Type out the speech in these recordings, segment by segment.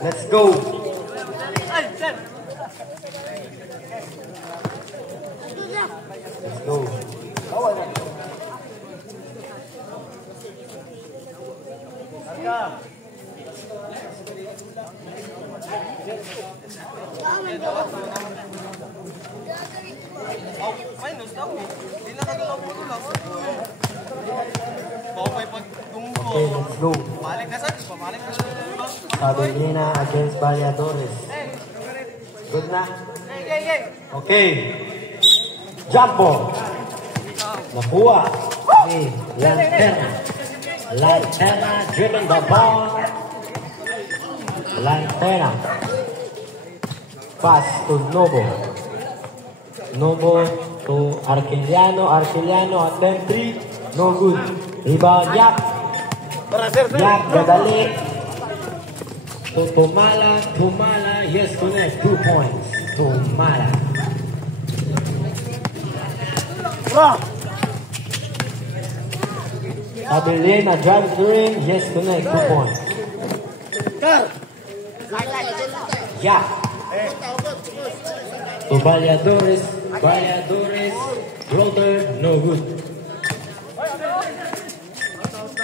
Let's go. Let's go. Okay, let's go. Sabelina against Valladores. Good na? Okay. Jumbo. Nakuha. Okay. Lanterna. Lanterna driven the ball. Lanterna. Pass to Novo. Novo to Arquiliano. Arquiliano at 10-3. No good. Rebound. Yap. Yap. Gadali. To Tumala. Tumala. Yes, connect. 2 points. Tumala. Sabelina drives the ring. Yes, connect. 2 points. Yeah. To Valladores. Valladores. Floater. No good.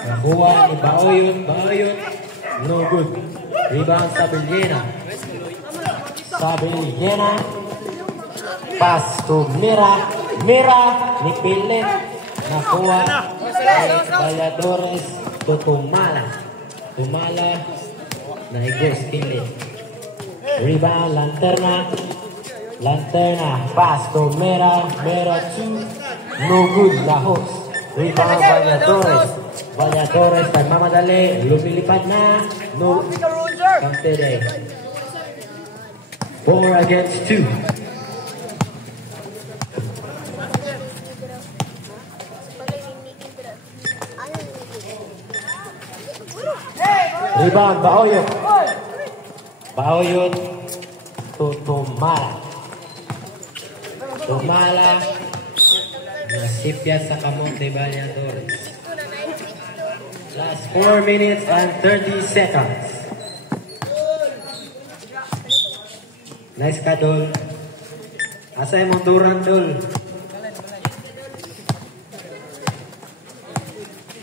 Nakuha ni Baoyot. Baoyot. No good. Rebound Sabelina. Sabelina. Pass to Mira. Mira. Nipilit. Nakuha ni Valladores to Tumala. Tumala. Naigos kilit. Rebound Lanterna. Lanterna. Pass to Mira. Mira 2. No good. Lahos. Rebound Valladores. Valladores nagmamadali. Lumilipad na. No. Kantede. 4 against 2. Rebound Baoyot. Baoyot to Tumala. Tumala. Nasipya sa kamonte Valladores. Last 4 minutes and 30 seconds. Nice ka, Dol. Asa yung Honduran, Dol?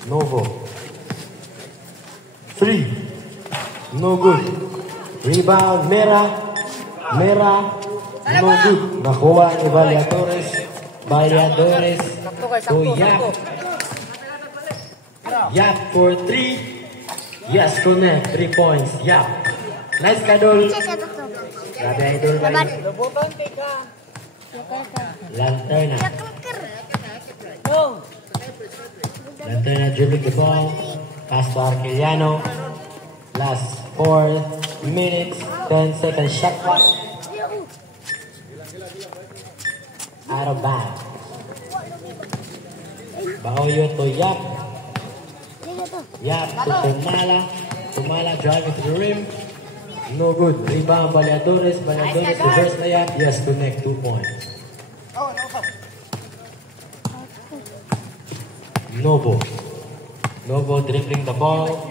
Novo. 3. No good. Rebound, Mera. Mera. No good. Nakuha ni Valladores. Valladores to Yap. Yap for 3. Yes, connect. 3 points. Yap. Nice ka, Dol. Grabe, Idol. Lanterna. Lanterna dribbling the ball. Pass to Arquiliano. Last 4 minutes, 10 seconds shot clock. Out of bounds. Baoyo to Yap. Yap to Tumala. Tumala driving to the rim. No good. Rebound Valladores. Valladores reverse na Yap. Yes, connect. 2 points. Novo. Novo dribbling the ball.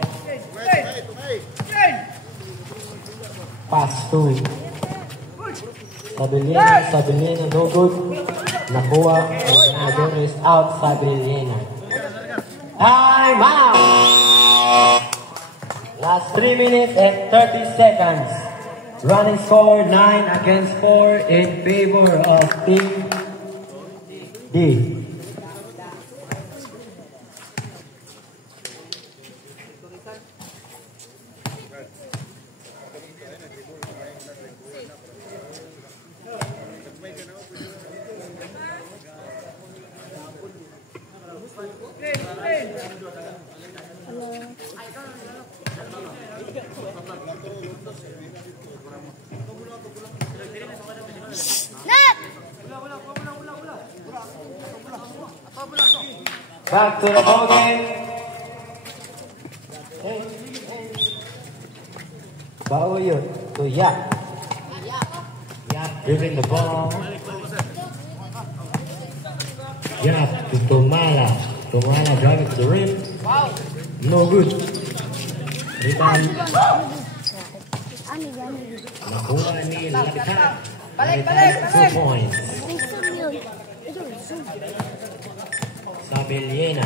Pass to Sabelina. Sabelina, no good. Nakuha. Valladores out. Sabelina. Time out! Last 3 minutes and 30 seconds. Running score 9 against 4 in favor of Team D. Back to the ball game. Baoyo to Yap. Yap dribbling the ball. Yap to Tumala. Tumala driving to the rim. No good. Rebound. Nakuha ni Lapitan. Lapitan 2 points. Sabeliena.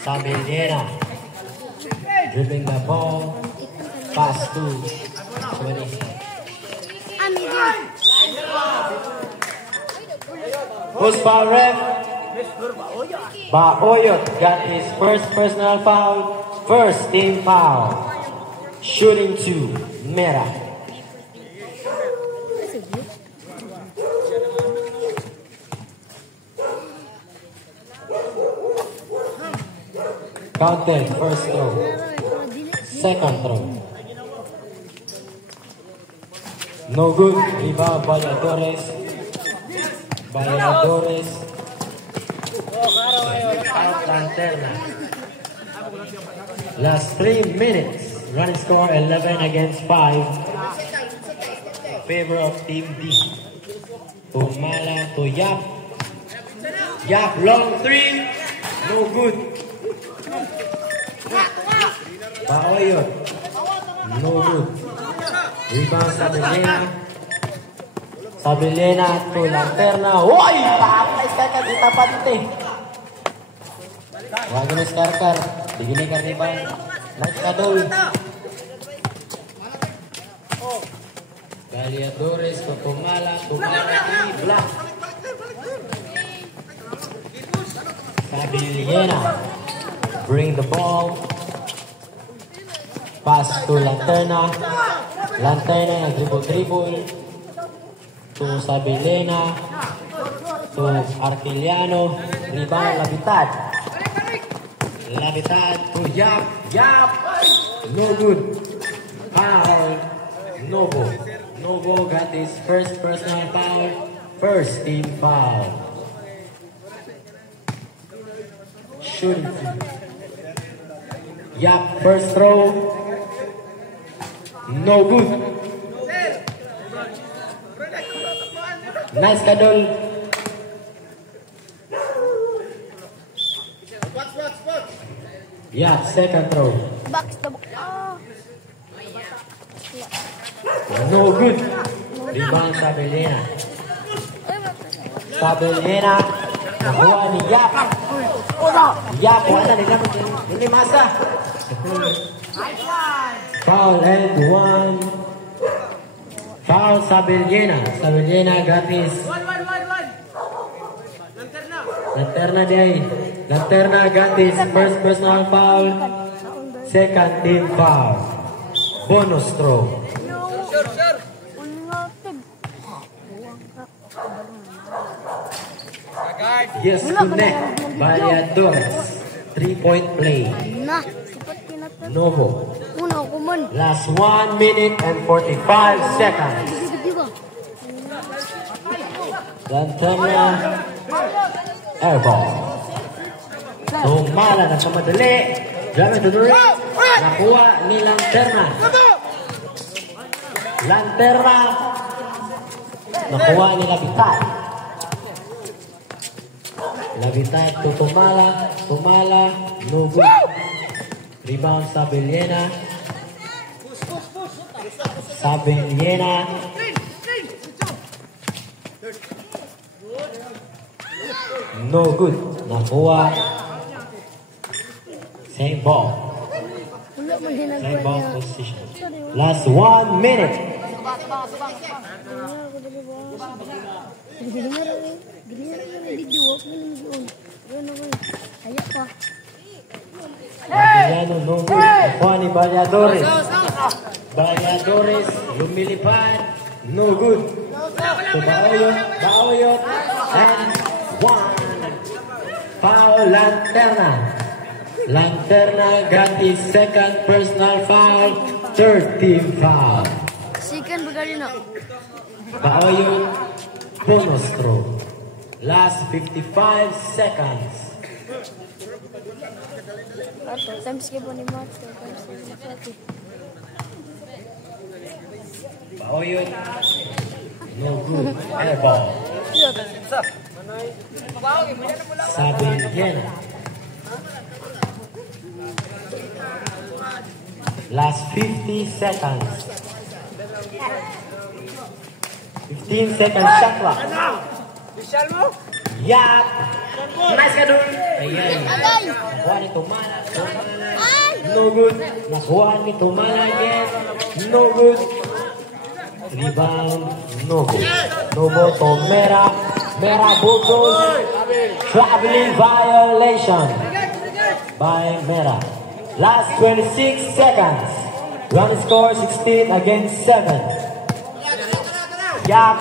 Sabeliena. Dribbling the ball. Pass to 20. Who's foul ref? Baoyot got his first personal foul. First team foul. Shooting 2. Merah. Counted first throw. Second throw. No good. Rebound Valladores. Valladores. Out Lanterna. Last 3 minutes. Running score 11 against 5. In favor of Team D. Tumala to Yap. Yap long 3. No good. Baoyot. No good. Rebound Sabeliena. Sabeliena to Lanterna. Woy! Paapay ka kita pati. Wag na skarkar. Digini ka rin ba? Nice kadol. Valladores to Tumala. Tumala black. Sabeliena. Bring the ball. Pass to Lanterna. Lanterna dribble to Sabeliena. To Artiliano. Rebound Lapitan. Lapitan to Yap. Yap. No good. Foul. Novo. Novo got his first personal foul. First team foul. Shooting. Yap. First throw. No good. Nice kadol. Yeah, second throw. No good. Rebound Sabeliena. Sabeliena. Nakuha ni Yap. Yap, wala nila. Hindi masa. Foul and 1. Foul Sabeliena. Sabeliena got his. Lanterna day. Lanterna got his first personal foul. Second team foul. Bonus throw. Yes, connect. Valladores. 3-point play. Novo. Last 1 minute and 45 seconds. Lanterna. Airball. Tumala na sa madali. Jamin to the rim. Nakuha ni Lanterna. Lanterna. Nakuha ni Lapitan. Lapitan to Tumala. Tumala. No good. Rebound Sabeliena. Sabeliena. No good. Nakuha. Same ball. Same ball position. Last 1 minute. Artiliano, no good. Nakuha ni Valladores. Valladores, lumilipad. No good. To Baoyot. Baoyot. And 1. Foul Lanterna. Lanterna got his second personal foul. Third team foul. Second bagay na. Baoyot. Bonus throw. Last 55 seconds. Times ke po ni Mato. Baoyot. No good. Airball. Sabeliena. Last 50 seconds. 15 seconds shot clock. Yap! Nice ka dun! Ayan. Nakuha ni Tumala. No good. Nakuha ni Tumala again. No good. Rebound. No good. No good to Mera. Mera Bulldogs. Traveling violation by Mera. Last 26 seconds. Run score 16 against 7. Yap.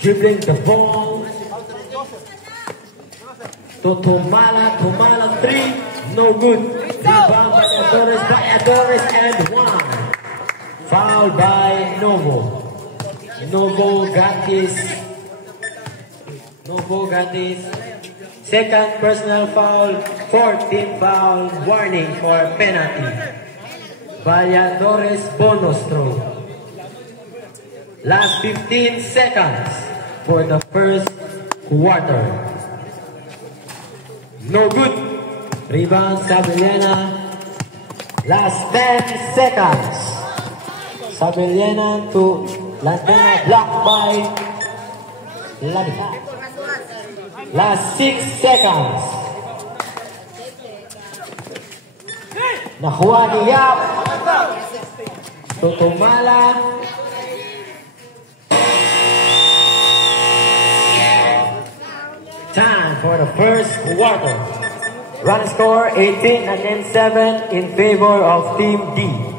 Dribbling the ball. To Tumala. Tumala 3. No good. Rebound by Adores and 1. Foul by Novo. Novo got his second personal foul, 14 foul, warning for penalty. Valladores bonus throw. Last 15 seconds for the first quarter. No good. Rebound Sabellena. Last 10 seconds. Sabellena to Lantana, blocked by Ladika. Last 6 seconds. Nakuha ni Yap. To Tumala. Time for the first quarter. Run score 18 against 7 in favor of Team D.